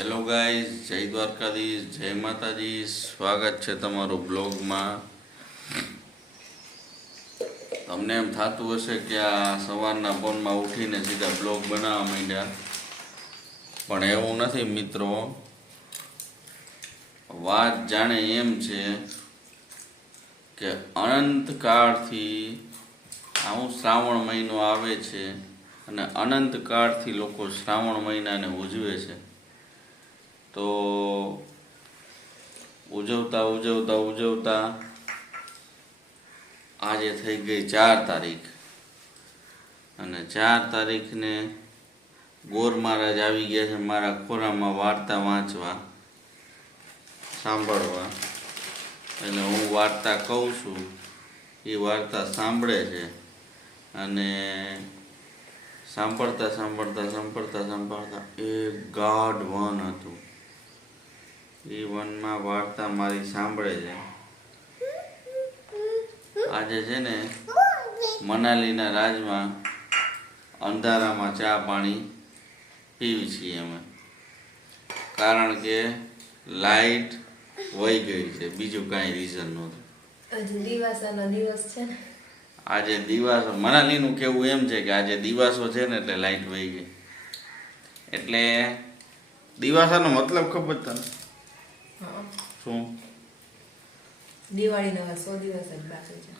Hello guys જય દ્વારકાધીશ જય માતાજી સ્વાગત છે તમારું બ્લોગમાં તમને એમ થતું હશે કે આ સવારના ફોનમાં ઉઠીને સીધા બ્લોગ બનાવવા માંડ્યા. પણ એવું નથી મિત્રો. વાત જાણે એમ છે કે અનંત કાળથી આવું શ્રાવણ મહિનો આવે છે અને અનંત કાળથી લોકો શ્રાવણ મહિનાને ઉજવે છે. તો ઉજવતા ઉજવતા ઉજવતા આજે થઈ ગઈ ચાર તારીખ. અને ચાર તારીખને ગોર મહારાજ આવી ગયા છે મારા ખોરામાં વાર્તા વાંચવા, સાંભળવા. એટલે હું વાર્તા કહું છું, એ વાર્તા સાંભળે છે. અને સાંભળતા સાંભળતા સાંભળતા સાંભળતા એક ગાઢ વન હતું. એ વનમાં વાર્તા મારી સાંભળે છે. આજે છે ને મનાલીના રાજમાં અંધારામાં ચા પાણી પીવી છીએ અમે. કારણ કે લાઈટ વહી ગઈ છે બીજું કાંઈ રીઝન નહોતું. આજે દિવાસાનો દિવસ છે ને. આજે દિવાસો મનાલીનું કેવું એમ છે કે આજે દિવાસો છે ને એટલે લાઈટ વહી ગઈ. એટલે દિવાસાનો મતલબ ખબર તને. શું? દિવાળીના સો દિવસ જ બાકી છે.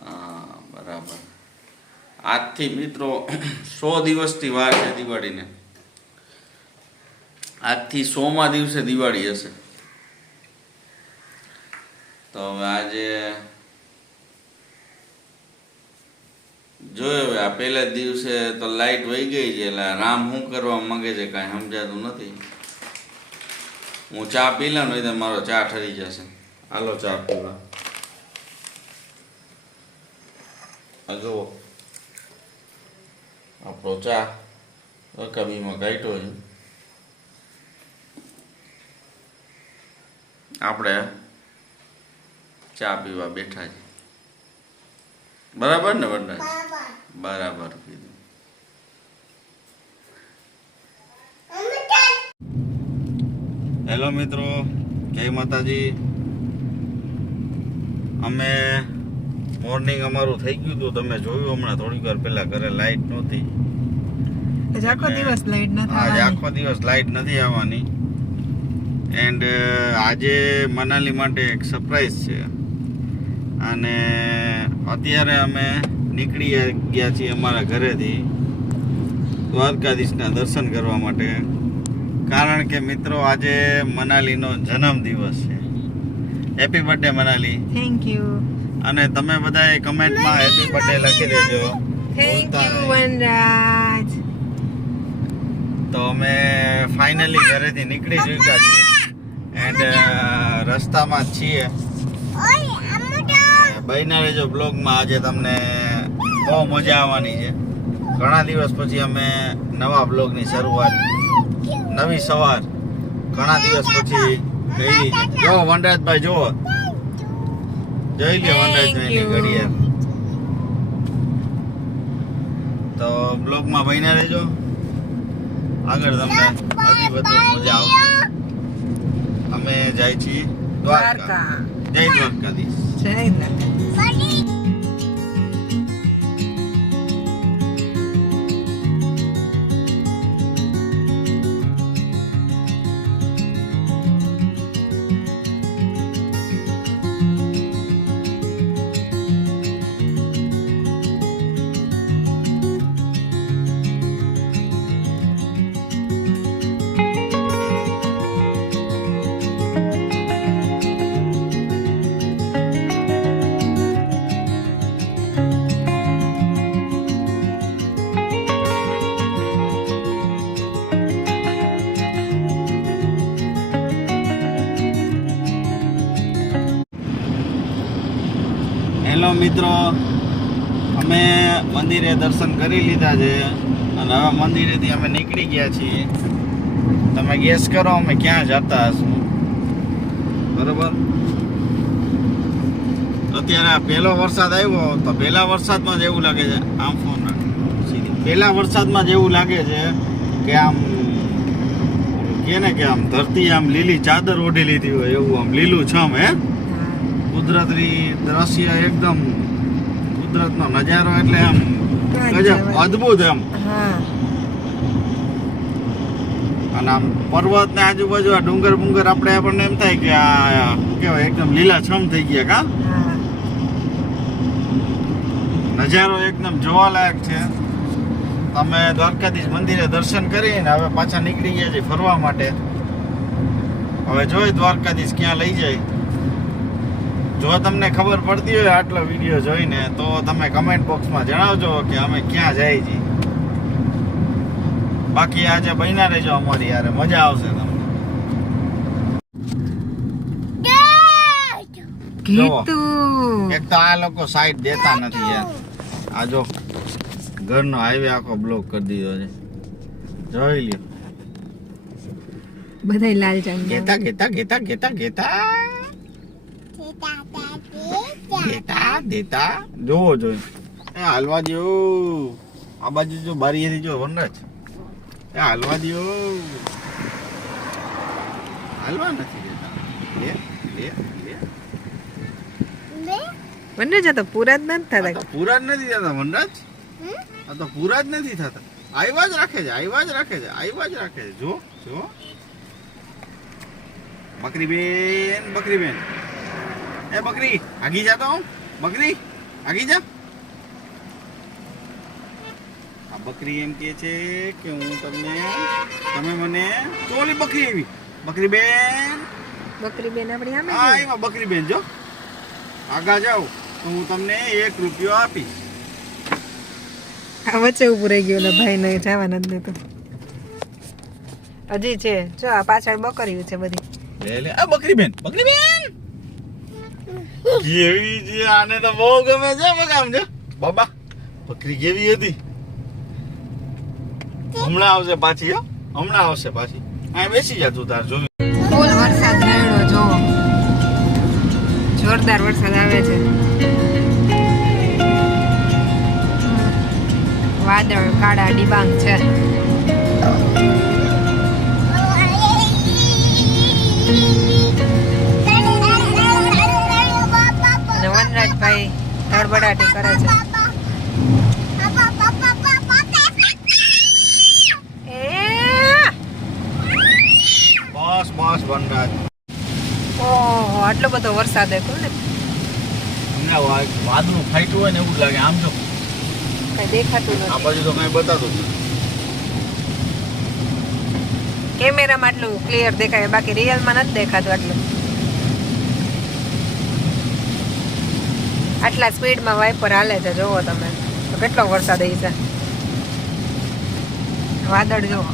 હા બરાબર. આજથી મિત્રો સો દિવસથી વાર છે દિવાળીને. આજથી સોમા દિવસે દિવાળી હશે. તો હવે આજે જોયો હવે આ પહેલા દિવસે તો લાઈટ વહી ગઈ છે એટલે રામ શું કરવા માંગે છે કાંઈ સમજાતું નથી. હું ચા પી લઉં ને મારો ચા ઠરી જશે. હાલો ચા પીવા. જુઓ. આપણો ચા કમીમાં કાઢ્યો છે. આપણે ચા પીવા બેઠા છે બરાબર ને વરરાજ બરાબર કીધું. હેલો મિત્રો જય માતાજી. અમે મોર્નિંગ અમારું થઈ ગયું હતું તમે જોયું હમણાં થોડીક વાર પહેલા ઘરે લાઈટ નહોતી. આખો દિવસ લાઈટ ન આજે આખો દિવસ લાઈટ નથી આવવાની. એન્ડ આજે મનાલી માટે એક સરપ્રાઈઝ છે. અને અત્યારે અમે નીકળી ગયા છીએ અમારા ઘરેથી દ્વારકાધીશના દર્શન કરવા માટે. કારણ કે મિત્રો આજે મનાલીનો જન્મદિવસ છે. Happy birthday Manali. Thank you અને તમે બધાએ કમેન્ટમાં હેપી બર્થડે લખી દેજો. Thank you Vanraj. તો અમે ફાઇનલી ઘરેથી નીકળી ચૂક્યા છીએ. એન્ડ રસ્તામાં છીએ. બહીના રહેજો બ્લોગમાં આજે તમને બહુ મજા આવવાની છે. ઘણા દિવસ પછી અમે નવા બ્લોગની શરૂઆત નવી સવાર. ઘણા દિવસ પછી ગઈ. જો વનરાજભાઈ જુઓ. જોઈ લે વનરાજભાઈની you. ઘડિયાળ તો બ્લોગમાં બહીના રહેજો. આગળ તમને હજી વધુ મજા આવશે. અમે જાય છીએ દ્વારકા. દ્વારકા. જય દ્વારકાધીશ. જય દ્વારકા મિત્રો, અમે મંદિરે દર્શન કરી લીધા છે અને હવે મંદિરેથી અમે નીકળી ગયા છીએ. તમે ગેસ કરો અમે ક્યાં જતા હશું. બરોબર? અત્યારે પહેલો વરસાદ આવ્યો તો પહેલા વરસાદમાં જ એવું લાગે છે. આમ ફોન પહેલા વરસાદમાં જ એવું લાગે છે કે આમ, કે ને કે આમ ધરતી આમ લીલી ચાદર ઓઢી લીધી હોય, એવું આમ લીલું છમ, હે? કુદરતી દ્રશ્ય એકદમ કુદરતનો નજારો એટલે આમ ગજબ અદ્ભુત એમ. અને આમ પર્વત ને આજુબાજુ આ ડુંગર બુંગર આપણે આપણને એમ થાય કે આ કેવાય એકદમ લીલાછમ થઈ ગયા કા? નજારો એકદમ જોવાલાયક છે. અમે દ્વારકાધીશ મંદિરે દર્શન કરીને હવે પાછા નીકળી ગયા છીએ ફરવા માટે. હવે જોઈ દ્વારકાધીશ ક્યાં લઈ જાય. જો તમને ખબર પડતી હોય આટલો વીડિયો જોઈને તો તમે કમેન્ટ બોક્સમાં જણાવજો કે અમે ક્યાં જઈએ છીએ. બાકી આજે બન્યા રહેજો અમારી યારે મજા આવશે તમને. એક તો આ લોકો સાઈડ દેતા નથી યાર. આ જો ઘરનો હાઈવે આખો બ્લોક કરી દીધો છે. જોઈ લ્યો. બધા લાલ ચાંદ ગેતા ગેતા ગેતા ગેતા ગેતા. દેતા જોવો જોઈએ એ હાલવા જેવો આ બાજુ જો બારીએથી જો વનરાજ એ હાલવા દો હાલવા નથી દેતા. લે લે લે. પૂરા જ નથી થતા. પૂરા જ નથી થતા વનરાજ આ તો પૂરા જ નથી થતા. આવ્યા જ રાખે છે આવ્યા જ રાખે છે આવ્યા જ રાખે છે. જો જો બકરી બેન બકરી બેન એ બકરી આગી જા તો બકરી આગી જા. આ બકરી એમ કે છે કે હું તમને તમે મને ચોલી બકરી એવી. બકરી બેન. બકરી બેન આપણી આમે હા એમાં બકરી બેન જો. આગા જાઓ તો હું તમને એક રૂપિયો આપીશ. આ વચ્ચે ઉભું રહી ગયું ભાઈ ને જવા નથી દેતો હજી છે. જો આ પાછળ બકરીઓ છે બધી. લે લે. આ બકરી બેન બકરી બેન. કેવી જે આને તો બહુ ગમે છે આમ છે. બાબા બકરી કેવી હતી? હમણાં આવશે પાછી હો. હમણાં આવશે પાછી. આ બેસી જા તું તાર જોયું ફૂલ વરસાદ પડ્યો જો. જોરદાર વરસાદ આવે છે. વાદળ કાળા ડિબાંગ છે. અને ધડબડાટી કરે છે. બસ બસ વનરાજ. ઓહો આટલો બધો વરસાદ હતો ને? હમણાં વાદળું ફાટ્યું હોય ને એવું લાગે. આમ જો. કઈ દેખાતું આ બાજુ તો કઈ બતાતું કેમેરામાં આટલું ક્લિયર દેખાય બાકી રિયલમાં નથી દેખાતું આટલું. આટલા સ્પીડમાં વાઇપર હાલે છે જોવો તમે. તો કેટલો વરસાદ અહીં છે? વાદળ જોવો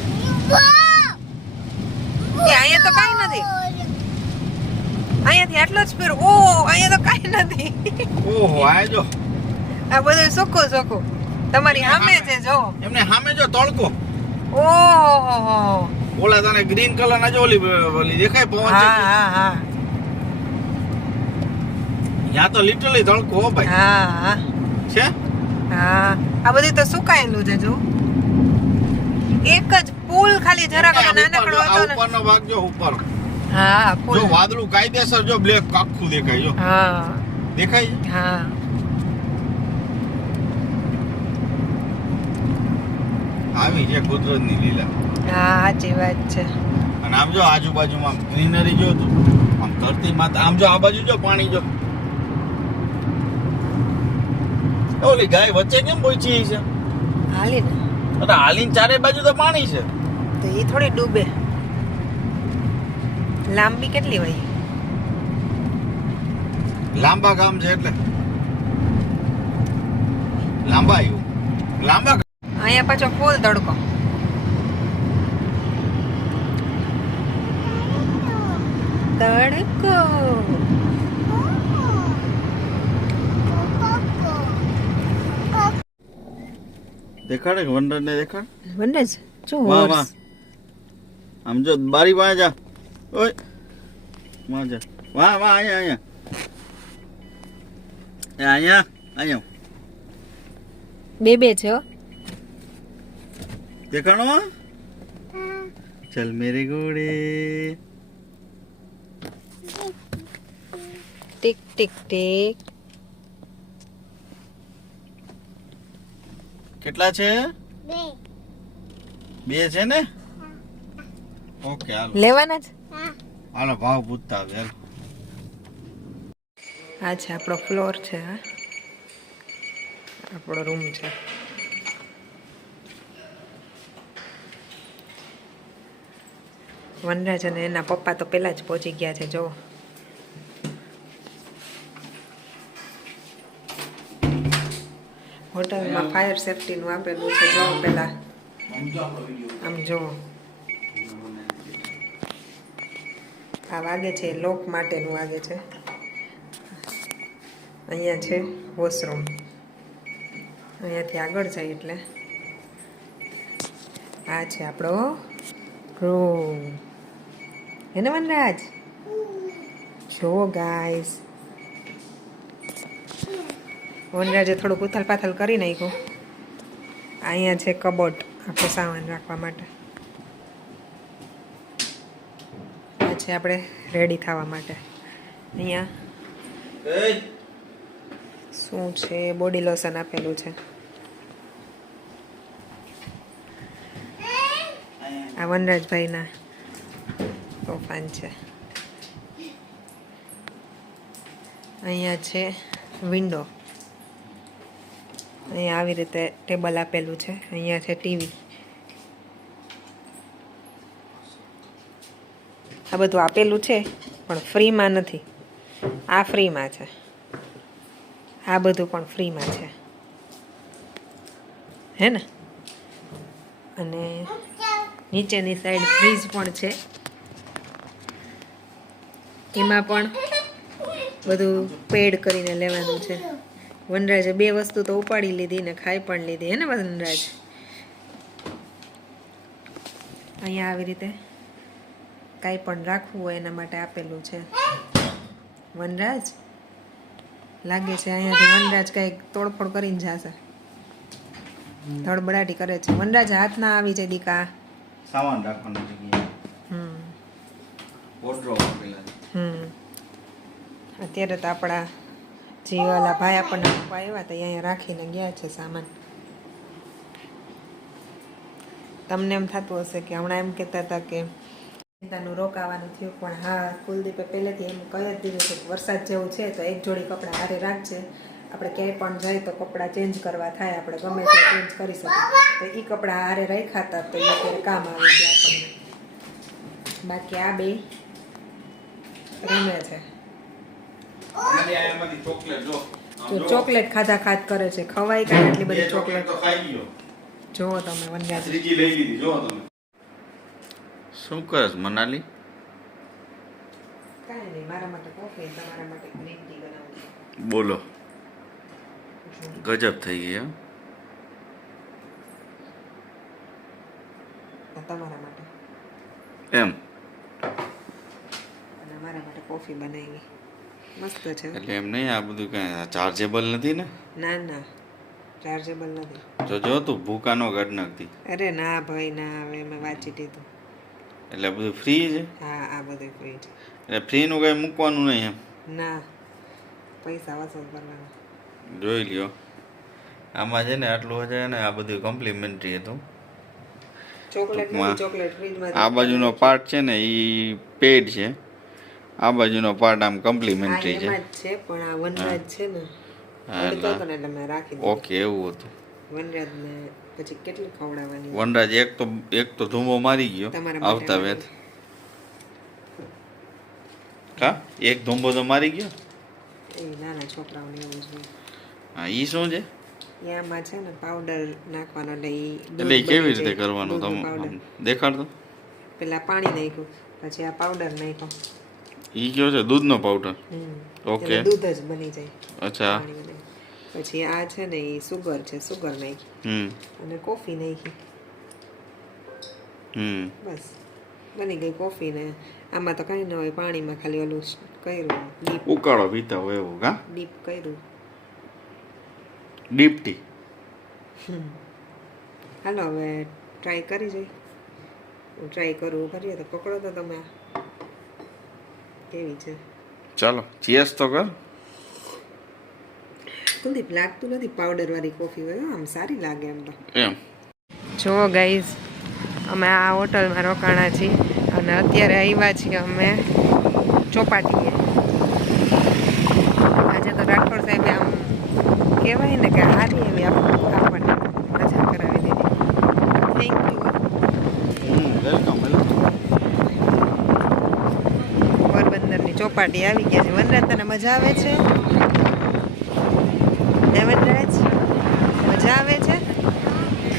અહીંયા તો કઈ નથી. અહીંયાથી આટલો જ સ્પીડ. ઓ અહીંયા તો કઈ નથી. ઓહો આ જો. આ બધું સોખું સોખું તમારી સામે છે જો એમને સામે જો તડકો ઓહો ઓલા તને ગ્રીન કલર ના જો ઓલી ઓલી દેખાય પવન હા હા હા. ત્યાં તો લિટરલી તડકો હો ભાઈ. હા હા. છે? હા. આ બધું તો સુકાયેલું છે જો. એક જ પુલ ખાલી જરાક નાનકડો હતો ને. ઉપરનો ભાગ જો ઉપર. હા પુલ. જો વાદળું કાયદેસર જો બ્લેક આખું દેખાય જો. હા. દેખાય હા. આવી છે કુદરતની લીલા. હા સાચી વાત છે. અને આમ જો આજુબાજુમાં ગ્રીનરી જો તું આમ ધરતી માતા આમ જો આ બાજુ જો પાણી જો. ઓલી ગાય વચ્ચે કેમ પહોંચી છે? હાલી ને અરે હાલીને ચારે બાજુ તો પાણી છે. તો એ થોડી ડૂબે. લાંબી કેટલી હોય? લાંબા ગામ છે એટલે. લાંબા આવ્યું લાંબા અહીંયા પાછો ફૂલ તડકો. તડકો. દેખાડે વનરાજ ને દેખાડ? વનરાજ જ વાહ વાહ. આમ જો બારી પાસે જા. ઓય. વાહ જા. વાહ વાહ અહીંયા અહીંયા. અહીંયા અહીંયા. બે બે છે હો. દેખાણો ચલ મેરે ઘોડે. ટીક ટીક ટીક. કેટલા છે? બે. છે ને? ઓકે હાલો. લેવાના જ? હાલો ભાવ પૂછતા આવે હાલો. આ છે આપણો ફ્લોર છે હા. આપણો રૂમ છે. વનરાજ અને એના પપ્પા તો પેલા જ પહોંચી ગયા છે જો હોટલમાં ફાયર સેફટીનું આપેલું છે જો પેલા. આમ જો. આ વાગે છે લોક માટેનું વાગે છે. અહીંયા છે વોશરૂમ અહીંયાથી આગળ જાય એટલે. આ છે આપણો રૂમ એને વનરાજ? જો ગાઈસ વનરાજે થોડુંક ઉથલ પાથલ કરી નાખ્યું. અહીંયા છે કબોટ આપણો સામાન રાખવા માટે. પછી આપણે રેડી થવા માટે. અહીંયા શું છે? બોડી લોશન આપેલું છે. આ વનરાજભાઈના તોફાન છે. અહીંયા છે વિન્ડો. અહીંયા આવી રીતે ટેબલ આપેલું છે. અહીંયા છે ટીવી. આ બધું આપેલું છે, પણ ફ્રીમાં નથી. આ ફ્રીમાં છે. આ બધું પણ ફ્રીમાં છે. હે ને? અને નીચેની સાઈડ ફ્રીજ પણ છે. એમાં પણ બધું પેડ કરીને લેવાનું છે. વનરાજે બે વસ્તુ તો ઉપાડી લીધી ને ખાઈ પણ લીધી. હે ને વનરાજ? અહીંયા આવી રીતે કાંઈ પણ રાખવું હોય એના માટે આપેલું છે. વનરાજ? લાગે છે અહીંયાથી વનરાજ કંઈક તોડફોડ કરીને જશે. ધડબડાટી કરે છે. વનરાજ હાથ ના આવી જાય દીકા. સામાન રાખવાની જગ્યાએ હમ. અત્યારે તો આપણા જીવાલા ભાઈ આપણને મૂકવા આવ્યા તો અહીંયા રાખીને ગયા છે સામાન. તમને એમ થતું હશે કે હમણાં એમ કહેતા હતા કે ચિંતાનું રોકાવાનું થયું, પણ હા, કુલદીપે પહેલેથી એમ કહી જ દીધું છે વરસાદ જેવું છે તો એક જોડી કપડાં હારે રાખજે. આપણે ક્યાંય પણ જાય તો કપડાં ચેન્જ કરવા થાય, આપણે ગમે તે ચેન્જ કરી શકીએ. તો એ કપડાં હારે રાખ્યા હતા તો એ અત્યારે કામ આવી ગયા આપણને. બાકી આ બે રમે છે. જો. જો. ચોકલેટ ખાધા ખાત કરે છે. ખવાય કાંઈ એટલી બધી ચોકલેટ તો ખાઈ ગયો. તમે વનરાજ ત્રીજી લઈ લીધી જો તમે. શું કરસ મનાલી? કાંઈ નહીં મારા માટે કોફી તમારા માટે ગ્રીન ટી બનાવું બોલો. ગજબ થઈ ગઈ એમ? તમારા માટે. એમ. અને મારા માટે કોફી બનાવી. મસ્ત છે એટલે એમ નહીં આ બધું કઈ ચાર્જેબલ નથી ને? ના ના. ચાર્જેબલ નથી. જો જો તું ભૂકા નો કાઢ નાખતી અરે ના ભાઈ ના. હવે મેં વાંચી દીધું. એટલે બધું ફ્રી છે? હા આ બધું ફ્રી છે. એટલે ફ્રીનું કઈ મૂકવાનું નહીં એમ? ના. પૈસા વસૂલ કરવાના. જોઈ લ્યો. આમાં છે ને આટલું છે ને આ બધું કોમ્પ્લિમેન્ટરી હતું. ચોકલેટ ચોકલેટ આ બાજુનો પાર્ટ છે. ને એ પેડ છે. આ બાજુનો પાર્ટ આમ કમ્પ્લિમેન્ટરી છે છે પણ આ વનરાજ છે ને ઓકે એવું હતું. વનરાજ ને પછી કેટલી ખવડાવવાની? વનરાજ એક તો એક તો ધૂમો મારી ગયો આવતા વેત. કા? એક ધૂમો તો મારી ગયો? એ નાના છોકરાઓને એવું હા ઈ શું છે? આમાં છે ને પાવડર નાખવાનો એટલે કેવી રીતે કરવાનું? તમે દેખાડતો? પેલા પાણી નાખ્યું પછી આ પાવડર નાખ્યો. ઈ કયો છે દૂધનો પાવડર. ઓકે. દૂધ જ બની જાય. અચ્છા. પછી આ છે ને એ સુગર છે સુગર નાખી હમ. અને કોફી નાખી હમ. બસ. બની ગઈ કોફી ને. આમાં તો કાંઈ ન હોય પાણીમાં ખાલી ઓલું કર્યું ડીપ. ઉકાળો પીતા હોય એવું કા ડીપ કર્યું. Deep T. હાલો હવે ટ્રાય કરી જોઈ. હું ટ્રાય કરું કરીએ તો પકડો તો તમે કેવી છે? ચાલો ચીયર્સ તો કર. કુલદીપ લાગતું નથી પાવડર વાળી કોફી હોય આમ સારી લાગે એમ તો. એમ. જો ગાઈઝ અમે આ હોટલમાં રોકાણા છીએ અને અત્યારે આવ્યા છીએ અમે ચોપાટીએ. આજે તો રાઠોડ સાહેબે આમ કહેવાય ને કે સારી એવી આપ- આપણને મજા કરાવી દીધી થેન્ક યુ વેલકમ વેલકમ પોરબંદરની ચોપાટી આવી ગયા છે. વનરાજ તને મજા આવે છે? વનરાજ? મજા આવે છે?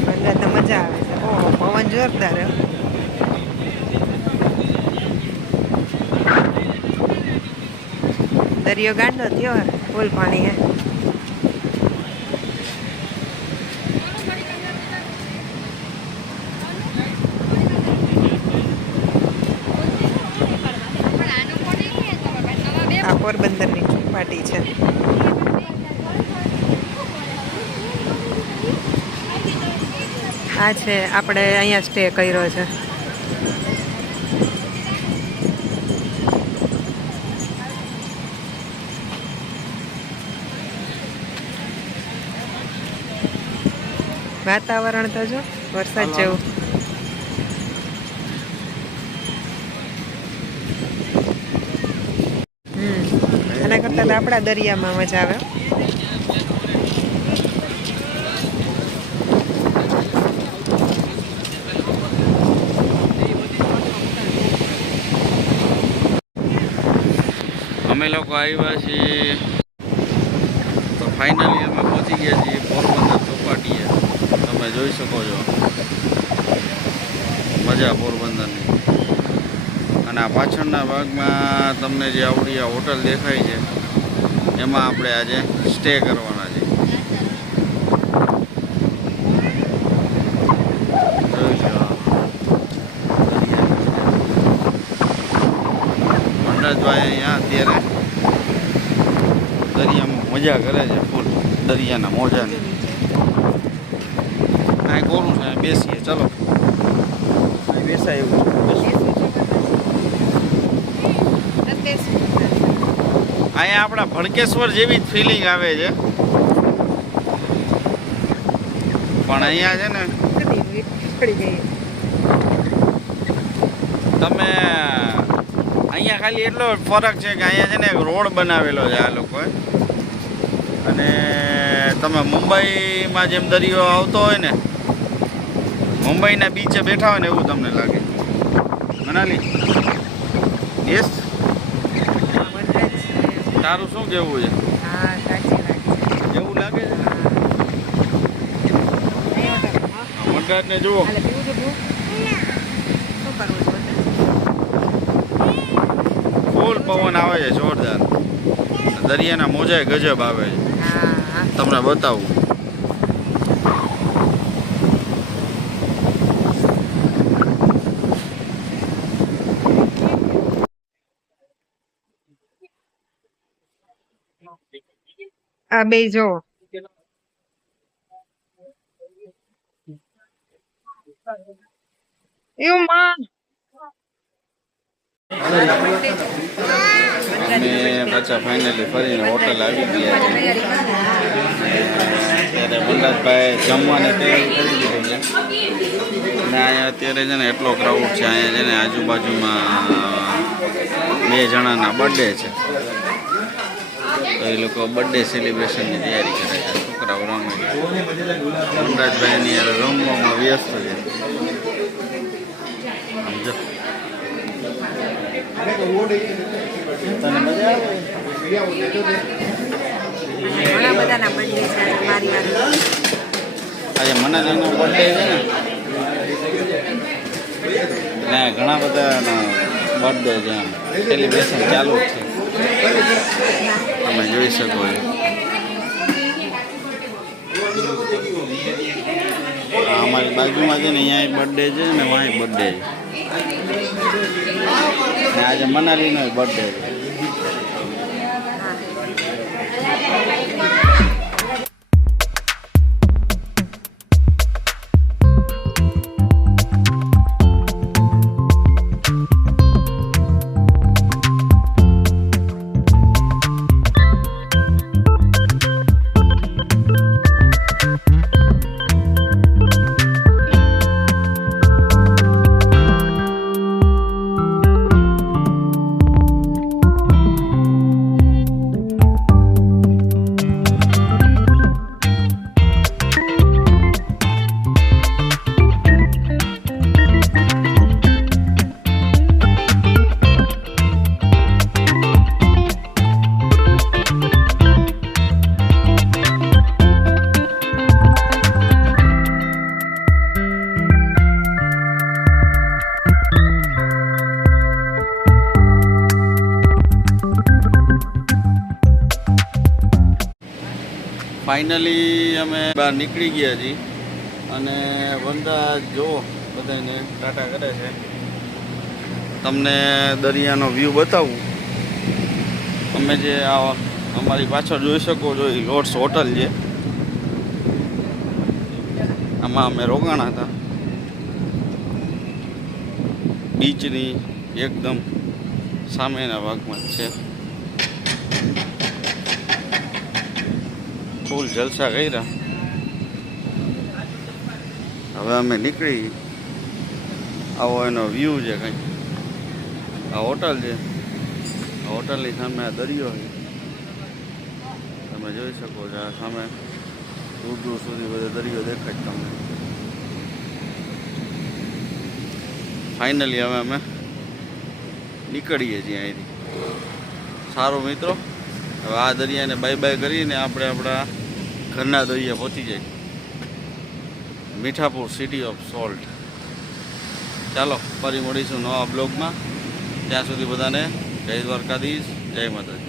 વનરાજ મજા આવે છે. ઓહો, પવન જોરદાર દરિયો ગાંડો થયો ફૂલ પાણી હે આ પોરબંદરની ચોપાટી છે. આ છે આપણે અહીંયા સ્ટે કર્યો છે. વાતાવરણ તો જો વરસાદ જેવું હમ એના કરતાં આપણા દરિયામાં મજા આવે. અમે લોકો આવ્યા છીએ. તો ફાઇનલી અમે પહોંચી ગયા છીએ પોરબંદર ચોપાટીએ. તમે જોઈ શકો છો. મજા પોરબંદરની. અને આ પાછળના ભાગમાં તમને જે આવડી આ હોટલ દેખાય છે એમાં આપણે આજે સ્ટે કરવાના છે આ. અહીંયા અત્યારે દરિયામાં મજા કરે છે ફૂલ. દરિયાના મોજાની. આ કોરું છે અહીં બેસીએ. ચલો. બેસાય એવું છે. બેસો. અહીંયા આપણા ભણકેશ્વર જેવી જ ફિલિંગ આવે છે. પણ અહીંયા છે ને, તમે અહીંયા ખાલી એટલો ફરક છે કે અહીંયા છે ને એક રોડ બનાવેલો છે આ લોકોએ. અને તમે મુંબઈમાં જેમ દરિયો આવતો હોય ને, મુંબઈના બીચે બેઠા હોય ને એવું તમને લાગે. મનાલી? યસ તારું શું કેવું છે? એવું લાગે છે? હા. વનરાજને જુઓ. ફૂલ પવન આવે છે જોરદાર. દરિયાના મોજાય ગજબ આવે છે. તમને બતાવું. આ બે જો. એવું પાછા ફાઇનલી ફરીને હોટલ આવી ગયા ત્યારે જમવાની તૈયારી કરી દીધી છે. અહીંયા અત્યારે છે ને એટલો ક્રાઉડ છે, અહીંયા આજુબાજુમાં બે જણાના બર્થડે છે. તો એ લોકો બર્થડે સેલિબ્રેશનની તૈયારી કરે છે. છોકરાઓ રમે. છે વનરાજભાઈની યાર રમવામાં વ્યસ્ત છે. આજે મને આજે બર્થડે છે ને? ને ઘણા બધાનો બર્થડે છે સેલિબ્રેશન ચાલુ છે. તમે જોઈ શકો અમારી બાજુમાં છે ને, અહીંયા બર્થડે છે ને, વાંય બર્થડે છે. આજે મનાલીનો બર્થડે છે. ફાઇનલી અમે બહાર નીકળી ગયા છીએ અને વંદા જો બધાને ટાટા કરે છે. તમને દરિયાનો વ્યૂ બતાવું. તમે જે આ અમારી પાછળ જોઈ શકો છો, એ લોર્ડ્સ હોટલ છે. આમાં અમે રોકાણા હતા. બીચની એકદમ સામેના ભાગમાં છે. ફૂલ જલસા કર્યા. હવે અમે નીકળી. આવો એનો વ્યૂ છે કંઈ આ હોટલ છે. આ હોટલની સામે આ દરિયો છે. તમે જોઈ શકો છો આ સામે દૂર દૂર સુધી બધો દરિયો દેખાય તમને. ફાઇનલી હવે અમે નીકળીએ છીએ અહીંથી. સારું મિત્રો. હવે આ દરિયાને બાય બાય કરીને આપણે આપણા ઘરના દરિયા પહોંચી જાય મીઠાપુર સિટી ઓફ સોલ્ટ ચાલો, ફરી મળીશું નવા બ્લોગમાં ત્યાં સુધી બધાને જય દ્વારકાધીશ, જય માતાજી.